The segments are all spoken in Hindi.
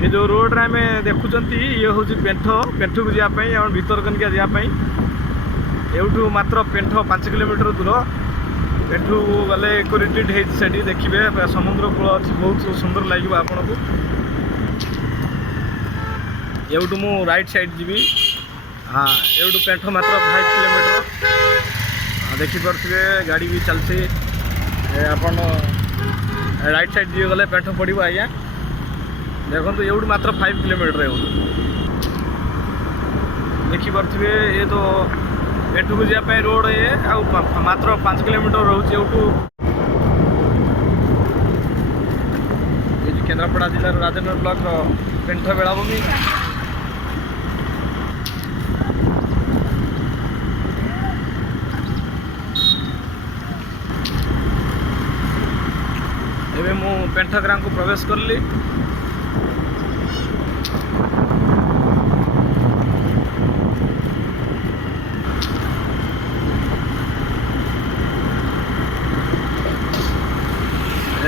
ये जो रोड रे आम देखुं ये हूँ पेंठ पेंठ को जावाई आम भितरकनिका जावाई एवठू मात्र पेंठ 5 किलोमीटर दूर पेंठू गले कोरिटेड है देखिए समुद्र कूल अच्छी बहुत सुंदर लगे आपन को एवठू मु राइट साइड जी हाँ एवठू पेंठ मात्र 5 किलोमीटर देखिपे गाड़ी भी चलती आपन राइट साइड जी गले पेंठ पड़ो आज्ञा देखो तो एवठू मात्र 5 किलोमीटर देखिपे ये तो पेंठ को जावाई रोड ये मात्र 5 किलोमीटर रोचे एवठू केन्द्रापड़ा जिलार राजेन्द्र ब्लॉक पेंठ बेलाभूमि एबे मु पेंठ ग्राम को प्रवेश करली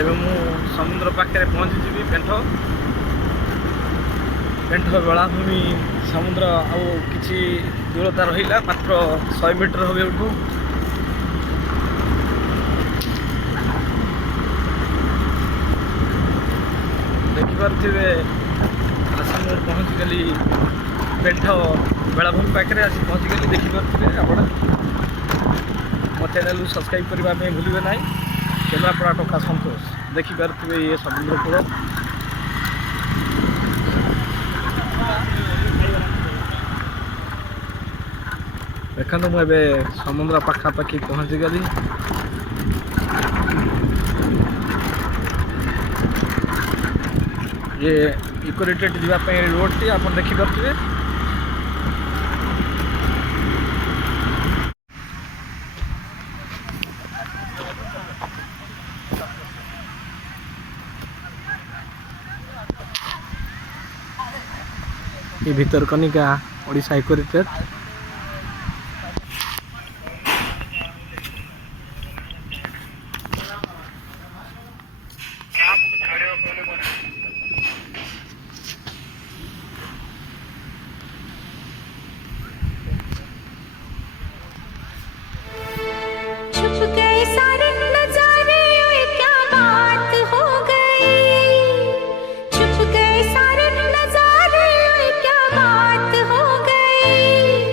एवं मु समुद्र पाखे पहुँची जी पेंठ पेंठ बेलाभूमि समुद्र आउ किसी दूरता रहा मात्र 100 मीटर हो एठू देखिपे आसी मोर पहुँची गली पेंठ बेलाभूमि पाखे आसी पहुँची गली देखिपे आप मो चैनल सब्सक्राइब करने भूलिए ना केन्द्रापड़ा टोका संतोष देखिपे ये समुद्र कूल देखा मुझे समुद्र पाखापाखि पहुँची गली ये इकोरेटेड जावाई रोड टी आप देखिपे ये भितरकनिका ओडिशा इकोरेटेड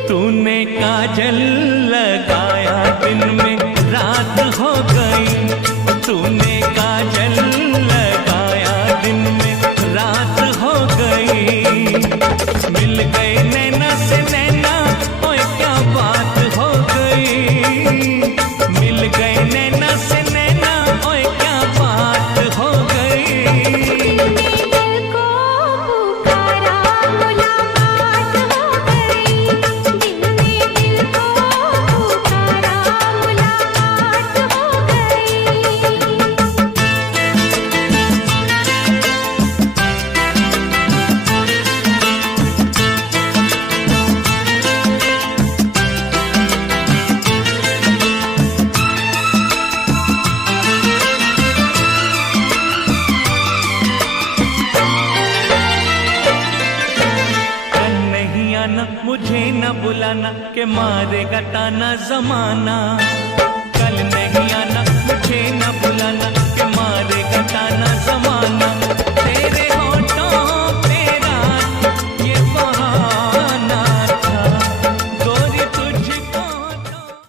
तूने काजल लगाया दिन में रात हो गई तूने काजल लगाया दिन में रात हो गई मिल गए नैना से नैना ओए क्या बात हो गई मिल गए नैना से नैना ओए क्या बात हो गई मुझे न बुलाना के मारेगा ताना जमाना कल नहीं आना मुझे न बुलाना के मारेगा ताना जमाना